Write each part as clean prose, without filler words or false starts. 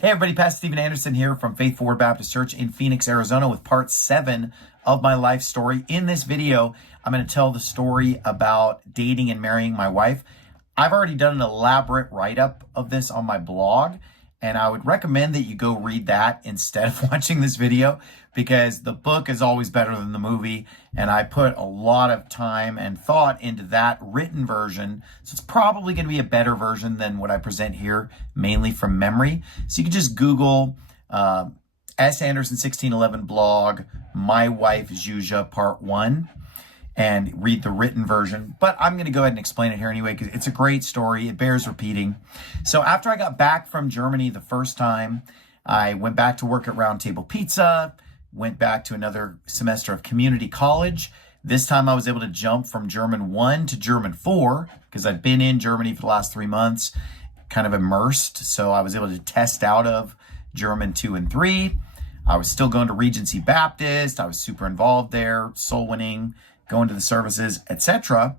Hey everybody, Pastor Stephen Anderson here from Faith Forward Baptist Church in Phoenix, Arizona with part 7 of my life story. In this video, I'm going to tell the story about dating and marrying my wife. I've already done an elaborate write-up of this on my blog, and I would recommend that you go read that instead of watching this video because the book is always better than the movie, and I put a lot of time and thought into that written version, so it's probably going to be a better version than what I present here, mainly from memory. So you can just Google S. Anderson 1611 blog, My Wife Zhuzha Part 1, and read the written version. But I'm going to go ahead and explain it here anyway because it's a great story. It bears repeating. So after I got back from Germany the first time, I went back to work at Round Table Pizza, went back to another semester of community college. This time I was able to jump from German 1 to German 4 because I'd been in Germany for the last 3 months, kind of immersed. So I was able to test out of German 2 and 3. I was still going to Regency Baptist. I was super involved there, soul winning, going to the services, etc.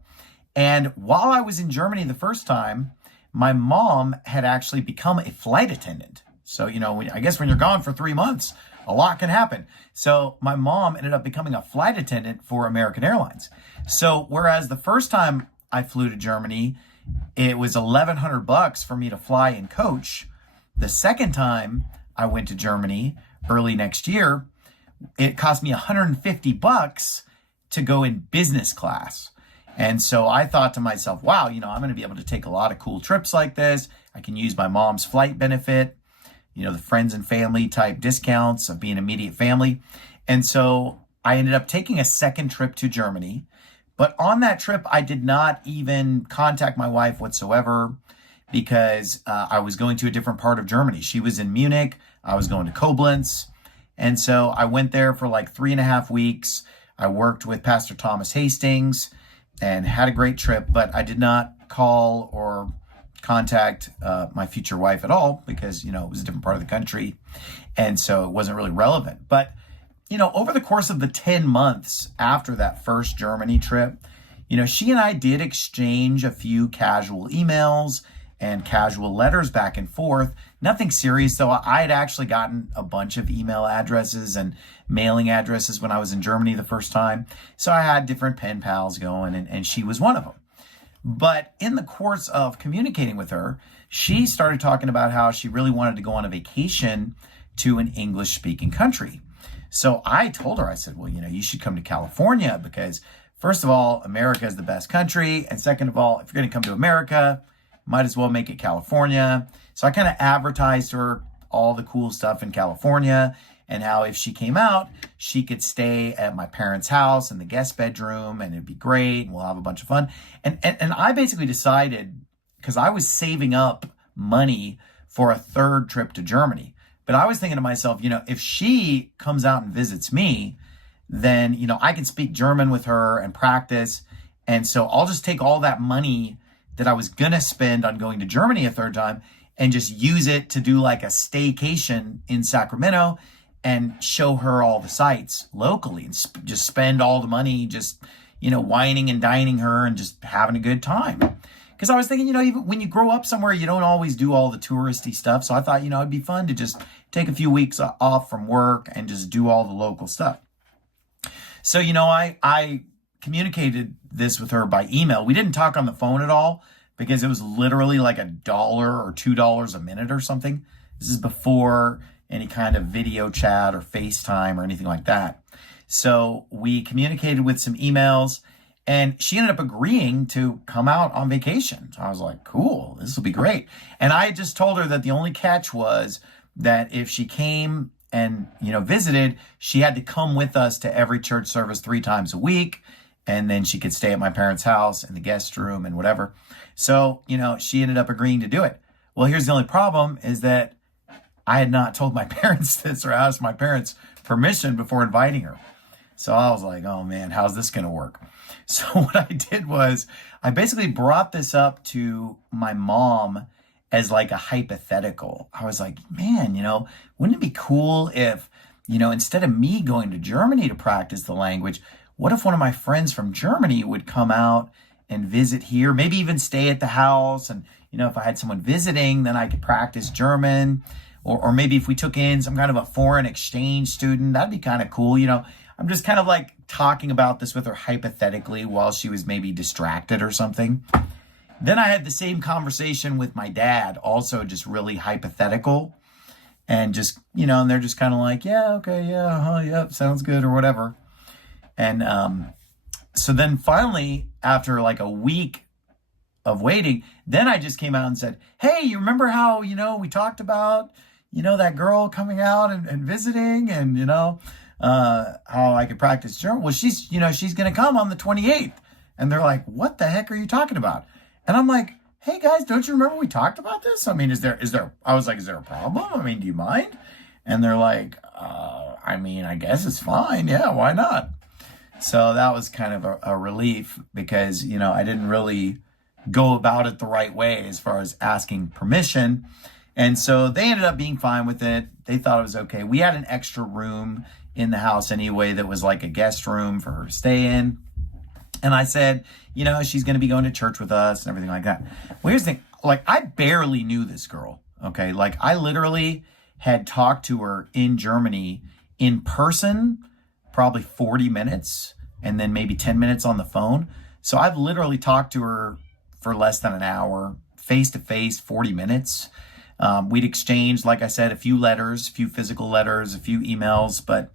And while I was in Germany the first time, my mom had actually become a flight attendant. So, I guess when you're gone for 3 months, a lot can happen. So my mom ended up becoming a flight attendant for American Airlines. So whereas the first time I flew to Germany, it was $1,100 for me to fly and coach. The second time I went to Germany early next year, it cost me $150 to go in business class. And so I thought to myself, wow, I'm going to be able to take a lot of cool trips like this. I can use my mom's flight benefit, the friends and family type discounts of being immediate family. And so I ended up taking a second trip to Germany. But on that trip, I did not even contact my wife whatsoever because I was going to a different part of Germany. She was in Munich. I was going to Koblenz. And so I went there for like 3.5 weeks. I worked with Pastor Thomas Hastings and had a great trip, but I did not call or contact my future wife at all because, it was a different part of the country. And so it wasn't really relevant. But, over the course of the 10 months after that first Germany trip, she and I did exchange a few casual emails and casual letters back and forth. Nothing serious, though. I had actually gotten a bunch of email addresses and mailing addresses when I was in Germany the first time. So I had different pen pals going, and she was one of them. But in the course of communicating with her, she started talking about how she really wanted to go on a vacation to an English-speaking country. So I told her, I said, well, you should come to California because, first of all, America is the best country. And second of all, if you're going to come to America, might as well make it California. So I kind of advertised to her all the cool stuff in California and how if she came out, she could stay at my parents' house in the guest bedroom and it'd be great and we'll have a bunch of fun. And I basically decided, because I was saving up money for a third trip to Germany, but I was thinking to myself, if she comes out and visits me, then, I can speak German with her and practice. And so I'll just take all that money that I was going to spend on going to Germany a third time and just use it to do like a staycation in Sacramento and show her all the sites locally and just spend all the money just, whining and dining her and just having a good time. Because I was thinking, even when you grow up somewhere, you don't always do all the touristy stuff. So I thought, it'd be fun to just take a few weeks off from work and just do all the local stuff. So, I communicated this with her by email. We didn't talk on the phone at all because it was literally like $1 or $2 a minute or something. This is before any kind of video chat or FaceTime or anything like that. So we communicated with some emails and she ended up agreeing to come out on vacation. So I was like, cool, this will be great. And I just told her that the only catch was that if she came and, visited, she had to come with us to every church service 3 times a week. And then she could stay at my parents' house in the guest room and whatever. So, she ended up agreeing to do it. Well, here's the only problem is that I had not told my parents this or asked my parents permission before inviting her. So I was like, oh man, how's this going to work? So what I did was I basically brought this up to my mom as like a hypothetical. I was like, man, wouldn't it be cool if, instead of me going to Germany to practice the language, what if one of my friends from Germany would come out and visit here, maybe even stay at the house? And, if I had someone visiting, then I could practice German. or maybe if we took in some kind of a foreign exchange student, that'd be kind of cool. I'm just kind of like talking about this with her hypothetically while she was maybe distracted or something. Then I had the same conversation with my dad, also just really hypothetical. And just, and they're just kind of like, yeah, okay, yeah, yep, sounds good or whatever. And so then finally, after like a week of waiting, then I just came out and said, hey, you remember how, we talked about, that girl coming out and visiting and, how I could practice German? Well, she's going to come on the 28th. And they're like, what the heck are you talking about? And I'm like, hey guys, don't you remember we talked about this? I mean, I was like, is there a problem? I mean, do you mind? And they're like, I guess it's fine. Yeah, why not? So that was kind of a relief because, I didn't really go about it the right way as far as asking permission. And so they ended up being fine with it. They thought it was okay. We had an extra room in the house anyway that was like a guest room for her to stay in. And I said, she's going to be going to church with us and everything like that. Well, here's the thing. Like, I barely knew this girl. Okay. Like, I literally had talked to her in Germany in person, probably 40 minutes, and then maybe 10 minutes on the phone. So I've literally talked to her for less than an hour, face to face, 40 minutes. We'd exchanged, like I said, a few letters, a few physical letters, a few emails, but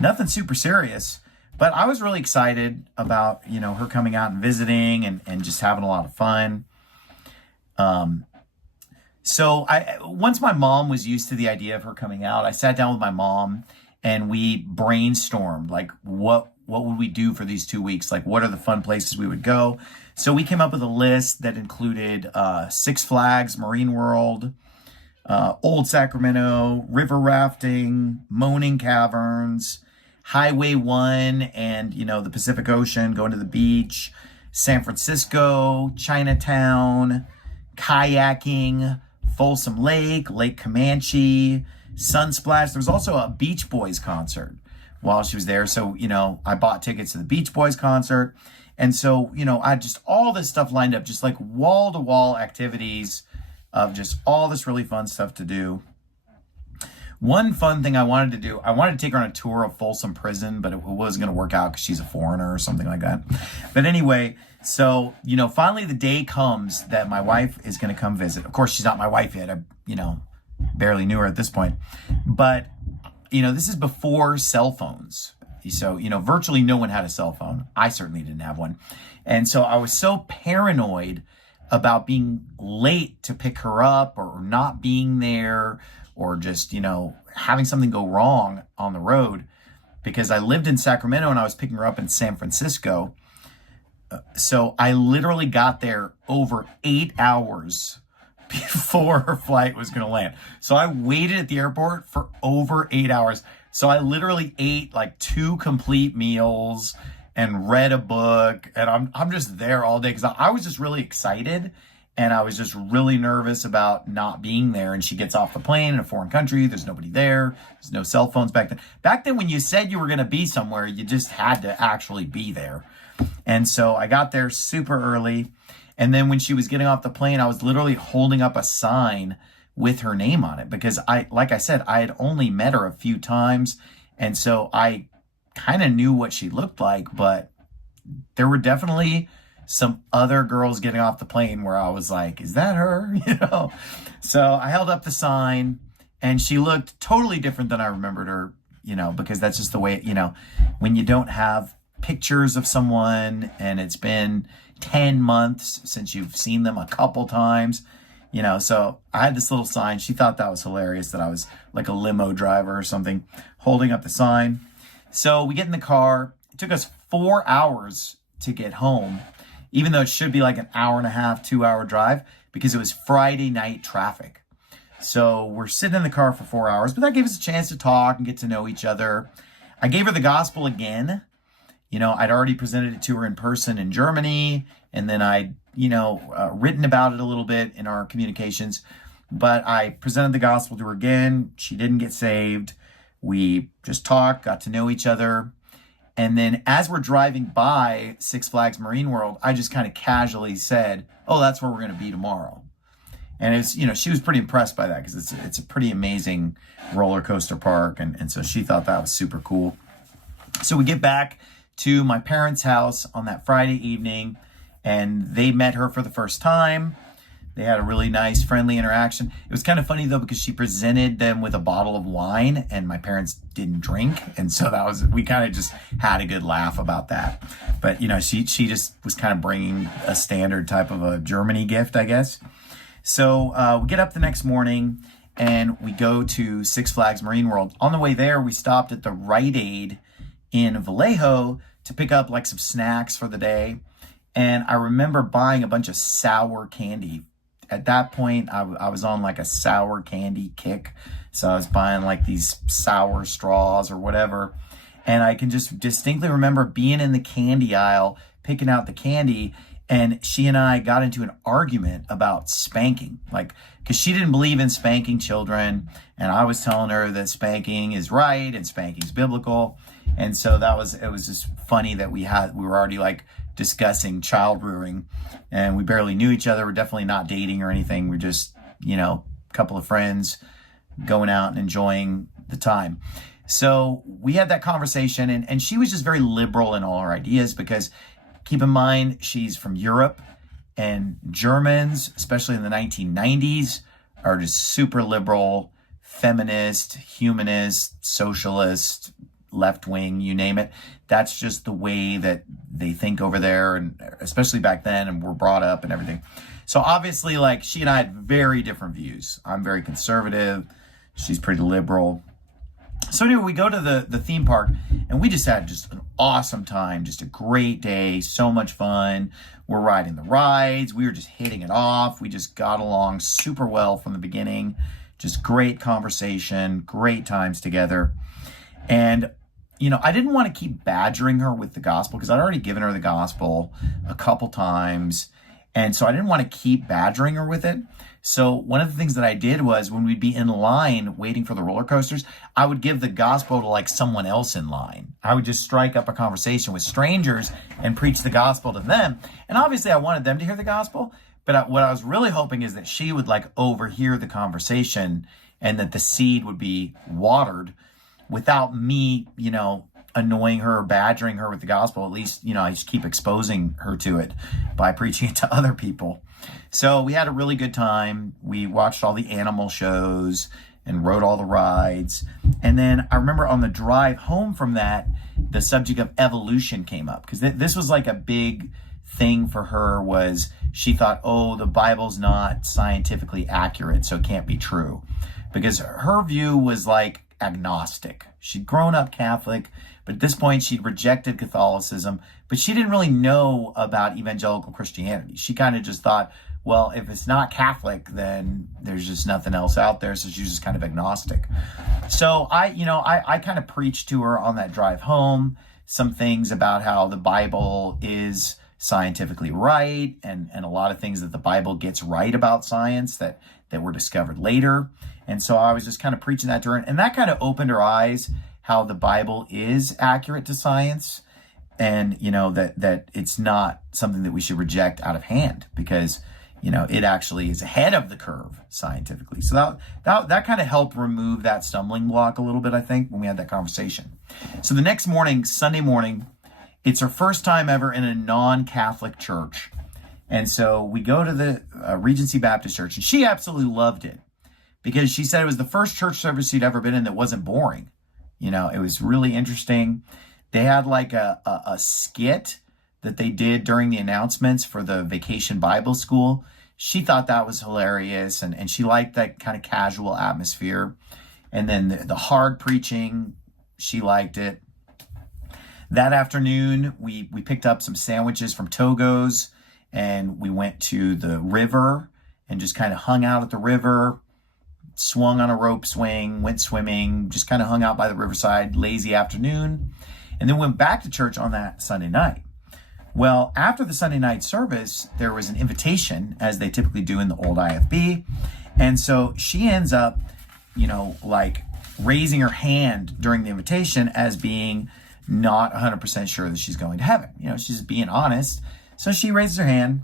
nothing super serious. But I was really excited about, her coming out and visiting and just having a lot of fun. So once my mom was used to the idea of her coming out, I sat down with my mom and we brainstormed, like, what would we do for these 2 weeks? Like, what are the fun places we would go? So we came up with a list that included Six Flags, Marine World, Old Sacramento, river rafting, Moaning Caverns, Highway 1 and, the Pacific Ocean, going to the beach, San Francisco, Chinatown, kayaking, Folsom Lake, Lake Comanche, Sunsplash. There was also a Beach Boys concert while she was there. So, I bought tickets to the Beach Boys concert. And so, I just all this stuff lined up, just like wall-to-wall activities of just all this really fun stuff to do. One fun thing I wanted to do, I wanted to take her on a tour of Folsom Prison, but it wasn't going to work out because she's a foreigner or something like that. But anyway, so, finally the day comes that my wife is going to come visit. Of course, she's not my wife yet. I, barely knew her at this point. But, this is before cell phones. So, virtually no one had a cell phone. I certainly didn't have one. And so I was so paranoid about being late to pick her up or not being there or just, having something go wrong on the road because I lived in Sacramento and I was picking her up in San Francisco. So I literally got there over 8 hours before her flight was going to land. So I waited at the airport for over 8 hours. So I literally ate like 2 complete meals and read a book. And I'm just there all day because I was just really excited. And I was just really nervous about not being there. And she gets off the plane in a foreign country. There's nobody there. There's no cell phones back then. Back then, when you said you were going to be somewhere, you just had to actually be there. And so I got there super early. And then when she was getting off the plane, I was literally holding up a sign with her name on it because like I said, I had only met her a few times. And so I kind of knew what she looked like, but there were definitely some other girls getting off the plane where I was like, is that her? So I held up the sign and she looked totally different than I remembered her, because that's just the way, when you don't have pictures of someone and it's been 10 months since you've seen them a couple times, so I had this little sign. She thought that was hilarious that I was like a limo driver or something holding up the sign. So we get in the car. It took us 4 hours to get home, even though it should be like an hour and a half, 2-hour drive because it was Friday night traffic. So we're sitting in the car for 4 hours, but that gave us a chance to talk and get to know each other. I gave her the gospel again. I'd already presented it to her in person in Germany, and then I'd, written about it a little bit in our communications, but I presented the gospel to her again. She didn't get saved. We just talked, got to know each other. And then as we're driving by Six Flags Marine World, I just kind of casually said, oh, that's where we're going to be tomorrow. And it's, she was pretty impressed by that because it's a pretty amazing roller coaster park. And so she thought that was super cool. So we get back to my parents' house on that Friday evening, and they met her for the first time. They had a really nice, friendly interaction. It was kind of funny, though, because she presented them with a bottle of wine, and my parents didn't drink. And so we kind of just had a good laugh about that. But, she just was kind of bringing a standard type of a Germany gift, I guess. So we get up the next morning, and we go to Six Flags Marine World. On the way there, we stopped at the Rite Aid in Vallejo to pick up like some snacks for the day. And I remember buying a bunch of sour candy. At that point, I was on like a sour candy kick. So I was buying like these sour straws or whatever. And I can just distinctly remember being in the candy aisle, picking out the candy. And she and I got into an argument about spanking, because she didn't believe in spanking children. And I was telling her that spanking is right and spanking's biblical. And so it was just funny that we were already like discussing child rearing, and we barely knew each other. We're definitely not dating or anything. We're just, a couple of friends going out and enjoying the time. So we had that conversation, and she was just very liberal in all her ideas, because keep in mind, she's from Europe, and Germans, especially in the 1990s, are just super liberal, feminist, humanist, socialist, left-wing, you name it. That's just the way that they think over there, and especially back then, and were brought up and everything. So obviously, she and I had very different views. I'm very conservative. She's pretty liberal. So anyway, we go to the theme park, and we just had just an awesome time, just a great day, so much fun. We're riding the rides. We were just hitting it off. We just got along super well from the beginning. Just great conversation, great times together. And I didn't want to keep badgering her with the gospel, because I'd already given her the gospel a couple times. And so I didn't want to keep badgering her with it. So one of the things that I did was, when we'd be in line waiting for the roller coasters, I would give the gospel to someone else in line. I would just strike up a conversation with strangers and preach the gospel to them. And obviously I wanted them to hear the gospel. But what I was really hoping is that she would overhear the conversation, and that the seed would be watered without me, annoying her or badgering her with the gospel. At least, I just keep exposing her to it by preaching it to other people. So we had a really good time. We watched all the animal shows and rode all the rides. And then I remember on the drive home from that, the subject of evolution came up, because this was a big thing for her. Was she thought, the Bible's not scientifically accurate, so it can't be true. Because her view was agnostic. She'd grown up Catholic, but at this point she'd rejected Catholicism, but she didn't really know about evangelical Christianity. She kind of just thought, well, if it's not Catholic, then there's just nothing else out there. So she was just kind of agnostic. So I kind of preached to her on that drive home some things about how the Bible is scientifically right, and a lot of things that the Bible gets right about science that were discovered later. And so I was just kind of preaching that to her, and that kind of opened her eyes how the Bible is accurate to science, and that it's not something that we should reject out of hand, because it actually is ahead of the curve scientifically. So that kind of helped remove that stumbling block a little bit, I think, when we had that conversation. So the next morning, Sunday morning, it's her first time ever in a non-Catholic church. And so we go to the Regency Baptist Church, and she absolutely loved it, because she said it was the first church service she'd ever been in that wasn't boring. It was really interesting. They had a skit that they did during the announcements for the Vacation Bible School. She thought that was hilarious, and she liked that kind of casual atmosphere. And then the hard preaching, she liked it. That afternoon, we picked up some sandwiches from Togo's, and we went to the river and just kind of hung out at the river, swung on a rope swing, went swimming, just kind of hung out by the riverside, lazy afternoon, and then went back to church on that Sunday night. Well, after the Sunday night service, there was an invitation, as they typically do in the old IFB. And so she ends up, raising her hand during the invitation as being not 100% sure that she's going to heaven. She's being honest. So she raises her hand,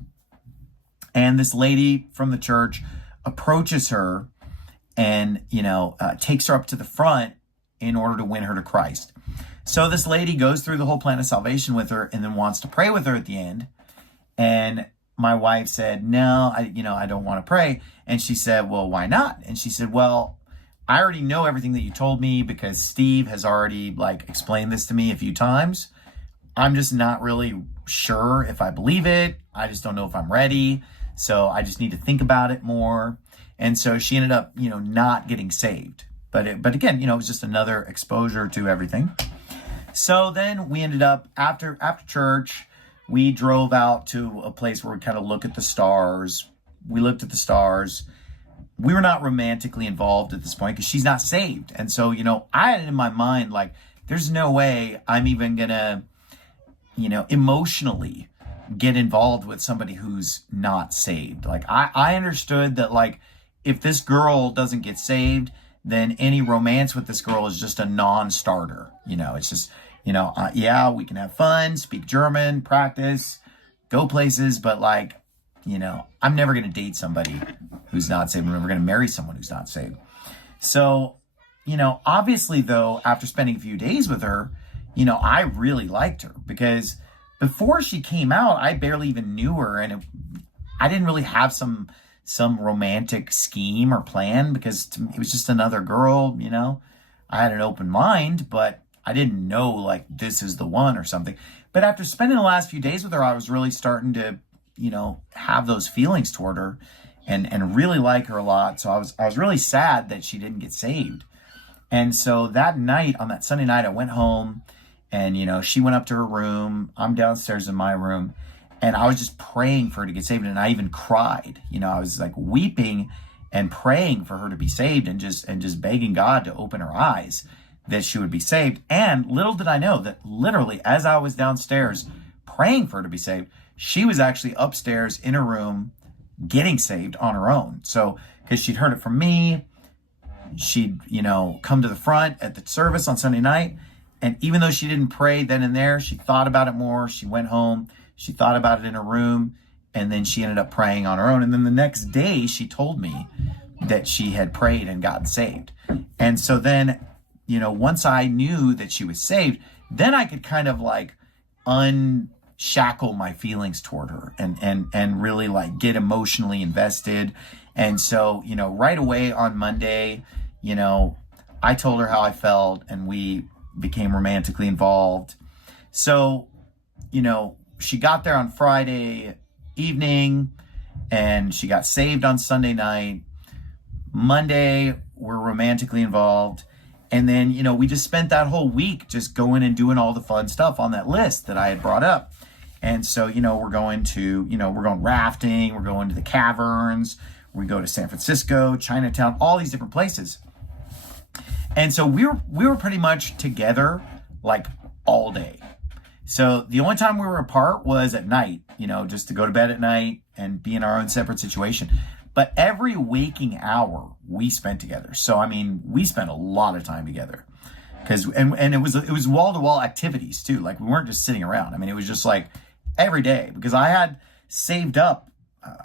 and this lady from the church approaches her and, takes her up to the front in order to win her to Christ. So this lady goes through the whole plan of salvation with her and then wants to pray with her at the end. And my wife said, no, I don't want to pray. And she said, well, why not? And she said, well, I already know everything that you told me because Steve has already explained this to me a few times. I'm just not really sure if I believe it. I just don't know if I'm ready. So I just need to think about it more. And so she ended up, not getting saved. But again, it was just another exposure to everything. So then we ended up, after church, we drove out to a place where we kind of look at the stars. We looked at the stars. We were not romantically involved at this point because she's not saved. And so, I had it in my mind, there's no way I'm even going to, emotionally get involved with somebody who's not saved. I understood that, if this girl doesn't get saved, then any romance with this girl is just a non-starter. It's just, yeah, we can have fun, speak German, practice, go places, but I'm never going to date somebody who's not saved. I'm never going to marry someone who's not saved. So, obviously though, after spending a few days with her, I really liked her because before she came out, I barely even knew her. And I didn't really have some romantic scheme or plan because it was just another girl, I had an open mind, but I didn't know this is the one or something. But after spending the last few days with her, I was really starting to, have those feelings toward her and really like her a lot. So I was really sad that she didn't get saved. And so that night, on that Sunday night, I went home and, she went up to her room. I'm downstairs in my room. And I was just praying for her to get saved. And I even cried. I was weeping and praying for her to be saved and just begging God to open her eyes that she would be saved. And little did I know that literally as I was downstairs praying for her to be saved, she was actually upstairs in her room getting saved on her own. So because she'd heard it from me, she'd, come to the front at the service on Sunday night. And even though she didn't pray then and there, she thought about it more. She went home. She thought about it in her room, and then she ended up praying on her own. And then the next day, she told me that she had prayed and gotten saved. And so then, once I knew that she was saved, then I could kind of unshackle my feelings toward her and really get emotionally invested. And so, right away on Monday, I told her how I felt, and we became romantically involved. So, she got there on Friday evening and she got saved on Sunday night. Monday, we're romantically involved. And then, we just spent that whole week just going and doing all the fun stuff on that list that I had brought up. And so, we're going rafting, we're going to the caverns, we go to San Francisco, Chinatown, all these different places. And so we were pretty much together all day. So the only time we were apart was at night, just to go to bed at night and be in our own separate situation. But every waking hour we spent together. So, we spent a lot of time together and it was wall-to-wall activities too. We weren't just sitting around. It was just every day because I had saved up,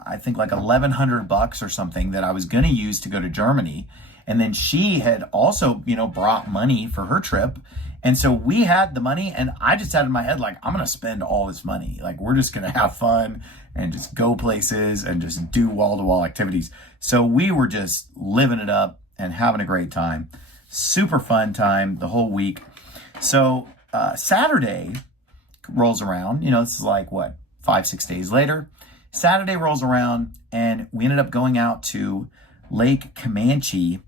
I think $1,100 or something that I was going to use to go to Germany. And then she had also, brought money for her trip. And so we had the money, and I just had in my head, I'm going to spend all this money. We're just going to have fun and just go places and just do wall-to-wall activities. So we were just living it up and having a great time. Super fun time the whole week. So Saturday rolls around, this is 5-6 days later. Saturday rolls around, and we ended up going out to Lake Comanche,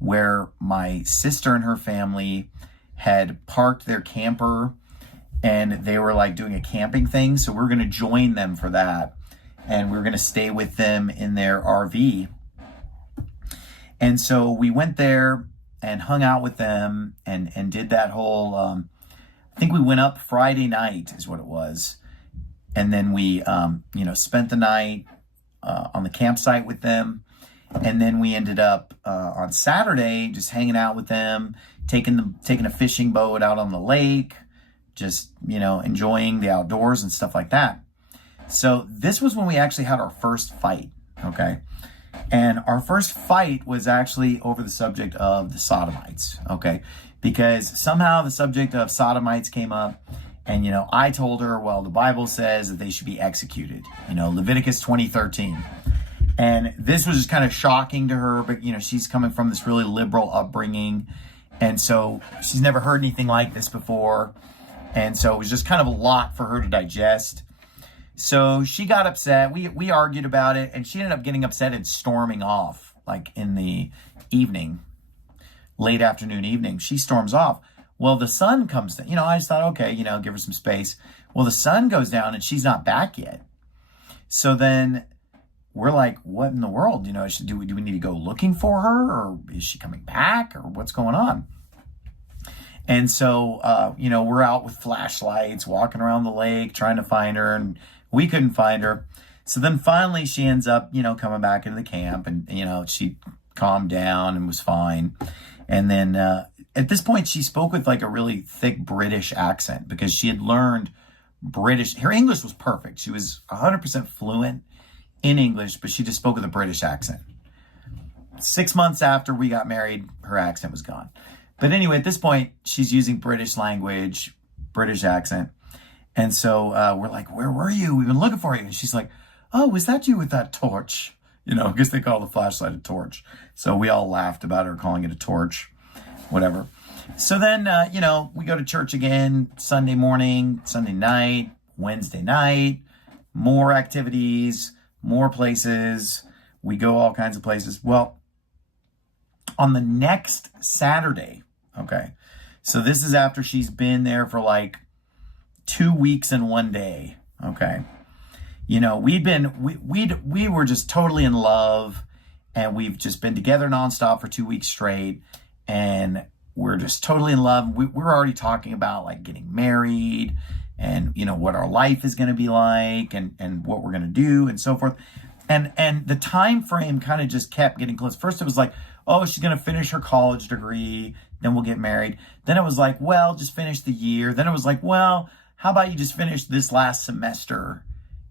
where my sister and her family had parked their camper and they were doing a camping thing. So we're going to join them for that. And we're going to stay with them in their RV. And so we went there and hung out with them and did that whole, I think we went up Friday night is what it was. And then we, spent the night on the campsite with them. And then we ended up on Saturday just hanging out with them, taking a fishing boat out on the lake, just, enjoying the outdoors and stuff like that. So this was when we actually had our first fight, okay? And our first fight was actually over the subject of the sodomites, okay? Because somehow the subject of sodomites came up, and, I told her, well, the Bible says that they should be executed, Leviticus 20:13. And this was just kind of shocking to her, but, she's coming from this really liberal upbringing, and so she's never heard anything like this before. And so it was just kind of a lot for her to digest. So she got upset. We argued about it, and she ended up getting upset and storming off, like in the evening, late afternoon evening. She storms off. Well, the sun comes down. I just thought, okay, give her some space. Well, the sun goes down, and she's not back yet. So then we're like, what in the world? Do we need to go looking for her, or is she coming back, or what's going on? And so, we're out with flashlights, walking around the lake, trying to find her, and we couldn't find her. So then finally she ends up, coming back into the camp, and, she calmed down and was fine. And then at this point, she spoke with like a really thick British accent because she had learned British. Her English was perfect. She was 100% fluent in English, but she just spoke with a British accent. 6 months after we got married, her accent was gone. But anyway, at this point, she's using British language, British accent. And so we're like, where were you? We've been looking for you. And she's like, oh, was that you with that torch? I guess they call the flashlight a torch. So we all laughed about her calling it a torch, whatever. So then, we go to church again, Sunday morning, Sunday night, Wednesday night, more activities, more places. We go all kinds of places. Well, on the next Saturday, okay, so this is after she's been there for like 2 weeks and 1 day, okay. We were just totally in love, and we've just been together nonstop for 2 weeks straight, and we're just totally in love. We're already talking about like getting married, and what our life is going to be like, and what we're going to do, and so forth. And the time frame kind of just kept getting close. First it was like, oh, she's going to finish her college degree, then we'll get married. Then it was like, well, just finish the year. Then it was like, well, how about you just finish this last semester?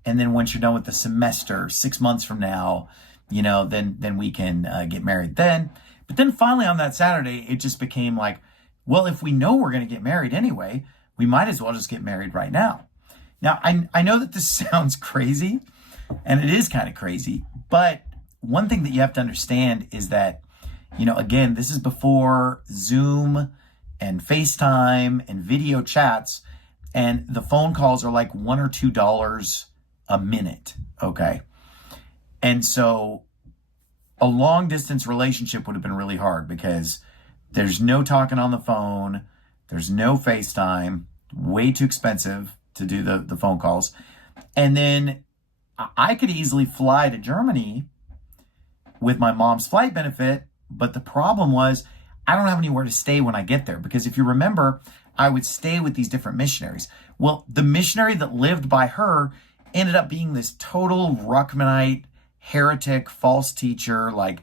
And then once you're done with the semester, 6 months from now, then we can get married then. But then finally on that Saturday, it just became like, well, if we know we're going to get married anyway, we might as well just get married right now. Now, I know that this sounds crazy, and it is kind of crazy, but one thing that you have to understand is that, again, this is before Zoom and FaceTime and video chats, and the phone calls are like $1 or $2 a minute, okay? And so a long distance relationship would have been really hard because there's no talking on the phone, there's no FaceTime, way too expensive to do the phone calls. And then I could easily fly to Germany with my mom's flight benefit, but the problem was I don't have anywhere to stay when I get there, because if you remember, I would stay with these different missionaries. Well, the missionary that lived by her ended up being this total Ruckmanite, heretic, false teacher, like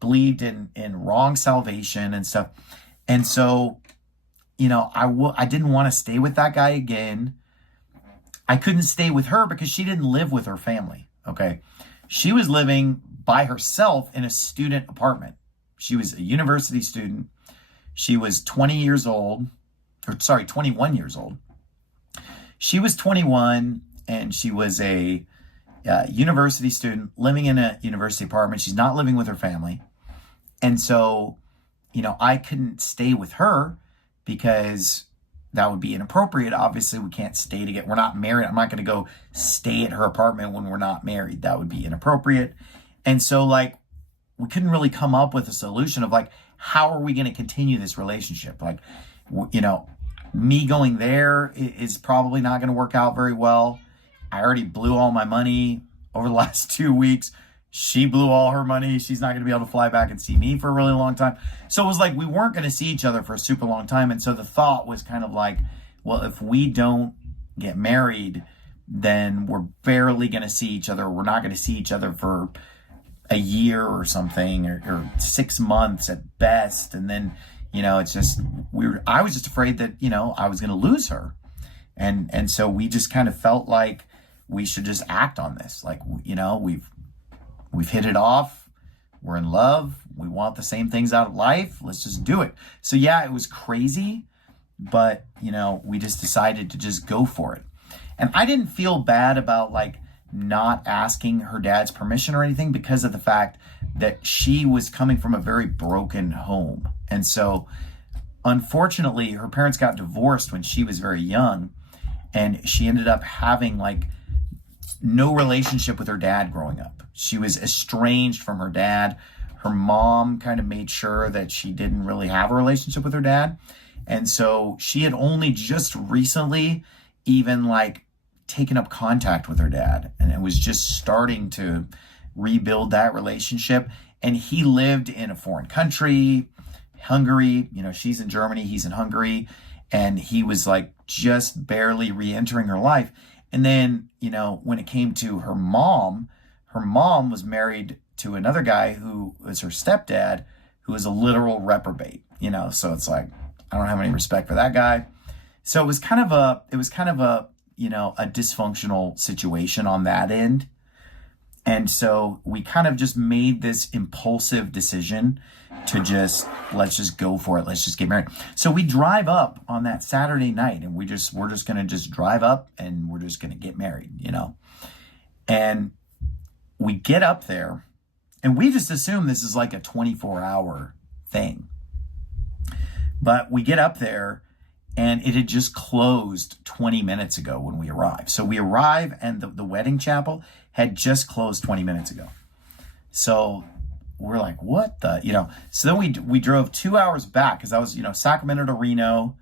believed in wrong salvation and stuff. And so, I didn't want to stay with that guy again. I couldn't stay with her because she didn't live with her family, okay? She was living by herself in a student apartment. She was a university student. She was 21 years old. She was 21, and she was a university student living in a university apartment. She's not living with her family. And so, I couldn't stay with her because that would be inappropriate. Obviously, we can't stay together. We're not married. I'm not going to go stay at her apartment when we're not married. That would be inappropriate. And so, we couldn't really come up with a solution of how are we going to continue this relationship? Me going there is probably not going to work out very well. I already blew all my money over the last 2 weeks. She blew all her money. She's not going to be able to fly back and see me for a really long time. So it was like we weren't going to see each other for a super long time. And so the thought was kind of like, well, if we don't get married, then we're barely going to see each other. We're not going to see each other for a year or something, or 6 months at best. And then, it's just, I was just afraid that, I was going to lose her. And so we just kind of felt like we should just act on this. We've hit it off. We're in love. We want the same things out of life. Let's just do it. So yeah, it was crazy, but we just decided to just go for it. And I didn't feel bad about like not asking her dad's permission or anything, because of the fact that she was coming from a very broken home. And so unfortunately, her parents got divorced when she was very young, and she ended up having like no relationship with her dad growing up. She was estranged from her dad. Her mom kind of made sure that she didn't really have a relationship with her dad. And so she had only just recently even like taken up contact with her dad, and it was just starting to rebuild that relationship. And he lived in a foreign country, Hungary. She's in Germany, he's in Hungary, and he was like just barely re-entering her life. And then, when it came to her mom was married to another guy who was her stepdad, who was a literal reprobate, so it's like, I don't have any respect for that guy. So it was kind of a a dysfunctional situation on that end. And so we kind of just made this impulsive decision to let's just go for it. Let's just get married. So we drive up on that Saturday night, and we're just going to just drive up, and we're just going to get married, And we get up there, and we just assume this is like a 24-hour thing. But we get up there, and it had just closed 20 minutes ago when we arrived. So we arrive, and the wedding chapel had just closed 20 minutes ago. So we're like, what the, so then we drove 2 hours back, because that was, Sacramento to Reno,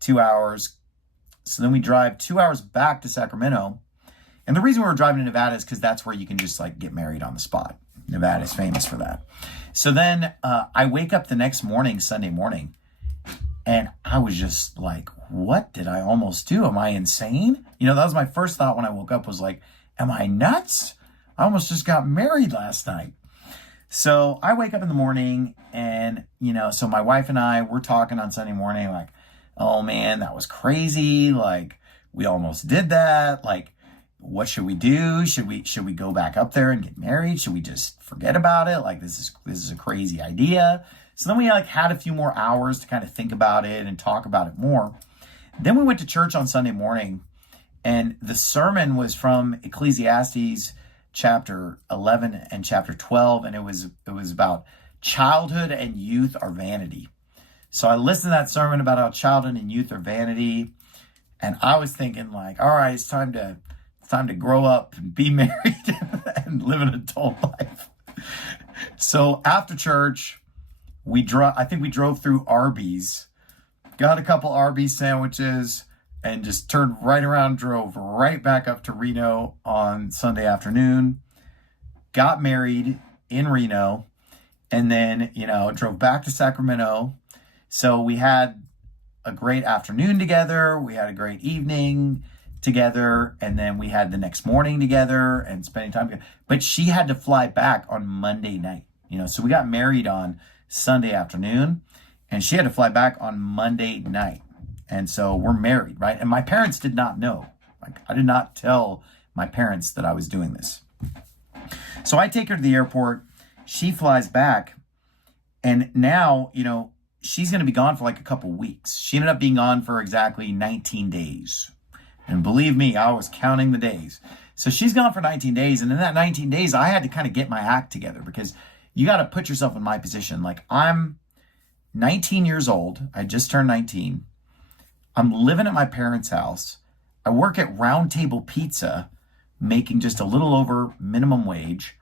2 hours. So then we drive 2 hours back to Sacramento. And the reason we were driving to Nevada is because that's where you can just like get married on the spot. Nevada is famous for that. So then I wake up the next morning, Sunday morning, and I was just like, what did I almost do? Am I insane? That was my first thought when I woke up, was like, am I nuts? I almost just got married last night. So I wake up in the morning, and, so my wife and I, we're talking on Sunday morning, like, oh man, that was crazy. Like, we almost did that. Like, what should we do? Should we go back up there and get married? Should we just forget about it? Like, this is a crazy idea. So then we had a few more hours to kind of think about it and talk about it more. Then we went to church on Sunday morning, and the sermon was from Ecclesiastes chapter 11 and chapter 12, and it was about childhood and youth are vanity. So I listened to that sermon about how childhood and youth are vanity, and I was thinking like, all right, it's time to grow up and be married and live an adult life. So after church, I think we drove through Arby's, got a couple Arby's sandwiches, and just turned right around, drove right back up to Reno on Sunday afternoon, got married in Reno, and then, drove back to Sacramento. So we had a great afternoon together. We had a great evening together. And then we had the next morning together and spending time together. But she had to fly back on Monday night, so we got married on Sunday afternoon, and she had to fly back on Monday night. And so we're married, right? And my parents did not know. Like, I did not tell my parents that I was doing this. So I take her to the airport. She flies back. And now, she's going to be gone for like a couple weeks. She ended up being gone for exactly 19 days. And believe me, I was counting the days. So she's gone for 19 days. And in that 19 days, I had to kind of get my act together, because you got to put yourself in my position. Like, I'm 19 years old. I just turned 19. I'm living at my parents' house. I work at Round Table Pizza, making just a little over minimum wage.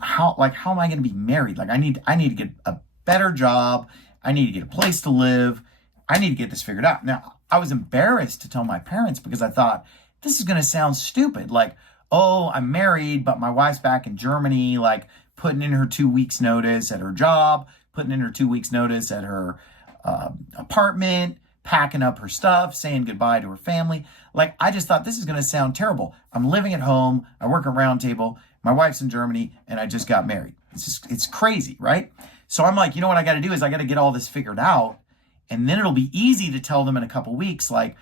How am I going to be married? Like, I need to get a better job. I need to get a place to live. I need to get this figured out. Now, I was embarrassed to tell my parents, because I thought, this is going to sound stupid. Like, oh, I'm married, but my wife's back in Germany, like putting in her 2 weeks notice at her job, putting in her 2 weeks notice at her apartment, packing up her stuff, saying goodbye to her family. Like, I just thought, this is going to sound terrible. I'm living at home. I work at Round Table. My wife's in Germany, and I just got married. It's crazy, right? So I'm like, what I got to do is I got to get all this figured out. And then it'll be easy to tell them in a couple weeks, like,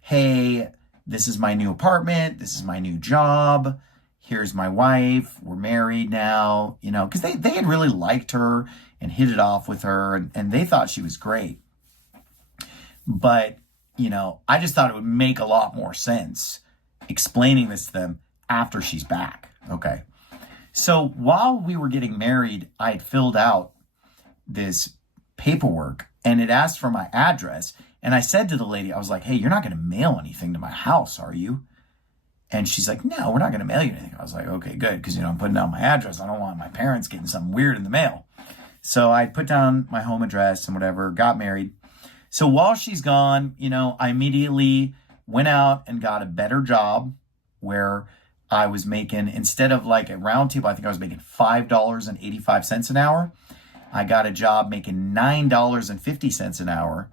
hey, this is my new apartment. This is my new job. here's my wife, we're married now, because they had really liked her and hit it off with her, and they thought she was great. But, I just thought it would make a lot more sense explaining this to them after she's back. Okay. So while we were getting married, I had filled out this paperwork and it asked for my address. And I said to the lady, I was like, hey, you're not going to mail anything to my house, are you? And she's like, no, we're not going to mail you anything. I was like, okay, good. Because, I'm putting down my address. I don't want my parents getting something weird in the mail. So I put down my home address and whatever, got married. So while she's gone, I immediately went out and got a better job where I was making, instead of like a round table, I think I was making $5.85 an hour. I got a job making $9.50 an hour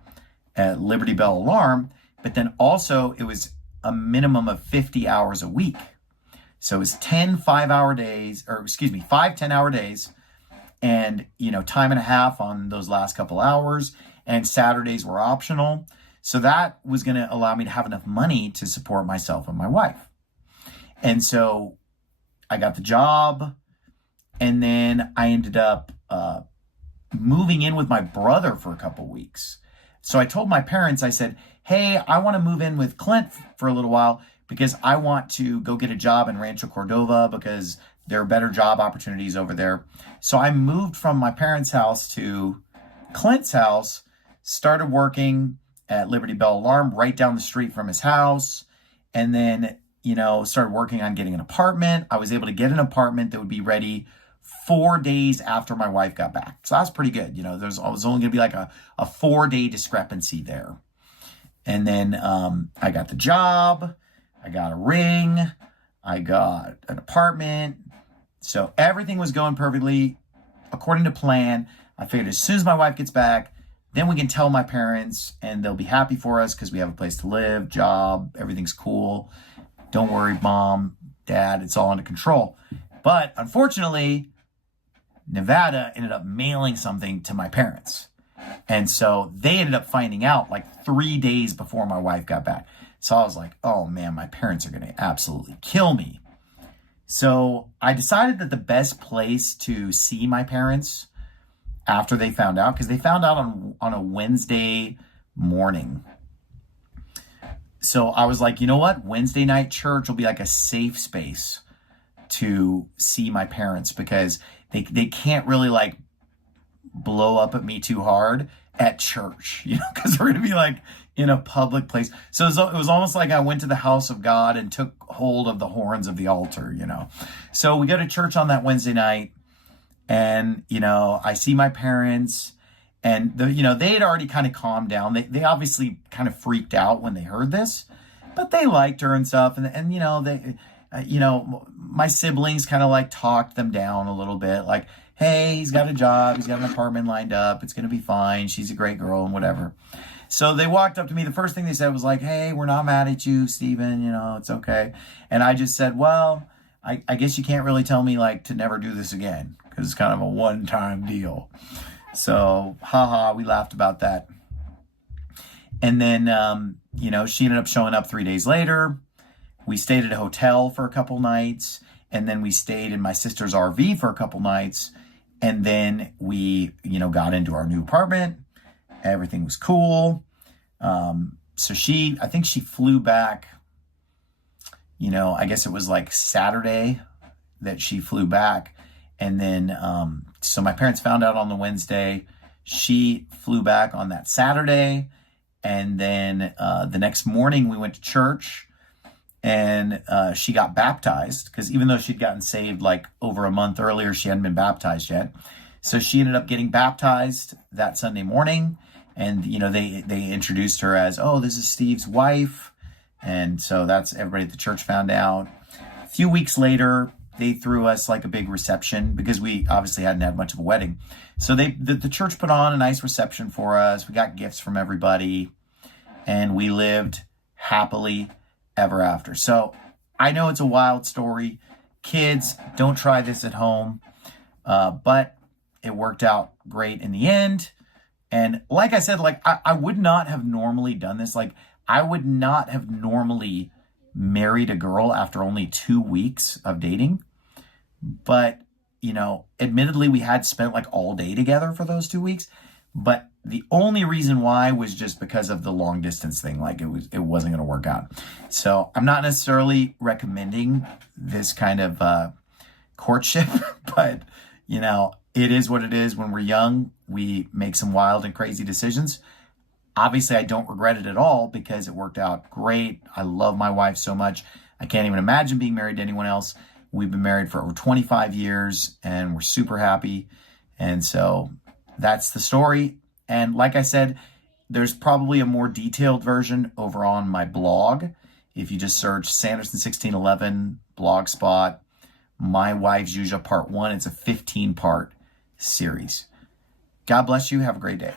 at Liberty Bell Alarm. But then also it was a minimum of 50 hours a week. So it was 5 10-hour days and, time and a half on those last couple hours, and Saturdays were optional. So that was going to allow me to have enough money to support myself and my wife. And so I got the job, and then I ended up moving in with my brother for a couple weeks. So I told my parents, I said, hey, I want to move in with Clint for a little while because I want to go get a job in Rancho Cordova because there are better job opportunities over there. So I moved from my parents' house to Clint's house, started working at Liberty Bell Alarm right down the street from his house, and then, started working on getting an apartment. I was able to get an apartment that would be ready 4 days after my wife got back. So that's pretty good. I was only going to be like a 4-day discrepancy there. And then I got the job, I got a ring, I got an apartment. So everything was going perfectly according to plan. I figured as soon as my wife gets back, then we can tell my parents and they'll be happy for us because we have a place to live, job, everything's cool. Don't worry, mom, dad, it's all under control. But unfortunately, Nevada ended up mailing something to my parents. And so they ended up finding out like 3 days before my wife got back. So I was like, oh man, my parents are going to absolutely kill me. So I decided that the best place to see my parents after they found out, because they found out on a Wednesday morning. So I was like, you know what? Wednesday night church will be like a safe space to see my parents because they can't really like blow up at me too hard at church, because we're going to be like in a public place. So it was almost like I went to the house of God and took hold of the horns of the altar, So we go to church on that Wednesday night and, I see my parents and they had already kind of calmed down. They obviously kind of freaked out when they heard this, but they liked her and stuff. And they, my siblings kind of like talked them down a little bit, like, hey, he's got a job, he's got an apartment lined up, it's going to be fine, she's a great girl and whatever. So they walked up to me. The first thing they said was like, hey, we're not mad at you, Stephen, it's okay. And I just said, well, I guess you can't really tell me like to never do this again because it's kind of a one-time deal. So, we laughed about that. And then, she ended up showing up 3 days later. We stayed at a hotel for a couple nights, and then we stayed in my sister's RV for a couple nights. And then we, got into our new apartment. Everything was cool. So I think she flew back, I guess it was like Saturday that she flew back. And then, so my parents found out on the Wednesday. She flew back on that Saturday. And then the next morning we went to church. And she got baptized because even though she'd gotten saved like over a month earlier, she hadn't been baptized yet. So she ended up getting baptized that Sunday morning. And, they introduced her as, oh, this is Steve's wife. And so that's everybody at the church found out. A few weeks later, they threw us like a big reception because we obviously hadn't had much of a wedding. So the church put on a nice reception for us. We got gifts from everybody. And we lived happily ever after. So I know it's a wild story. Kids, don't try this at home. But it worked out great in the end. And like I said, like I would not have normally done this. Like I would not have normally married a girl after only 2 weeks of dating. But, admittedly, we had spent like all day together for those 2 weeks. But the only reason why was just because of the long distance thing. Like it wasn't going to work out. So I'm not necessarily recommending this kind of courtship, but it is what it is. When we're young, we make some wild and crazy decisions. Obviously, I don't regret it at all because it worked out great. I love my wife so much. I can't even imagine being married to anyone else. We've been married for over 25 years and we're super happy. And so that's the story. And like I said, there's probably a more detailed version over on my blog. If you just search Sanderson 1611 Blogspot, My Wife's Usual Part 1, it's a 15-part series. God bless you. Have a great day.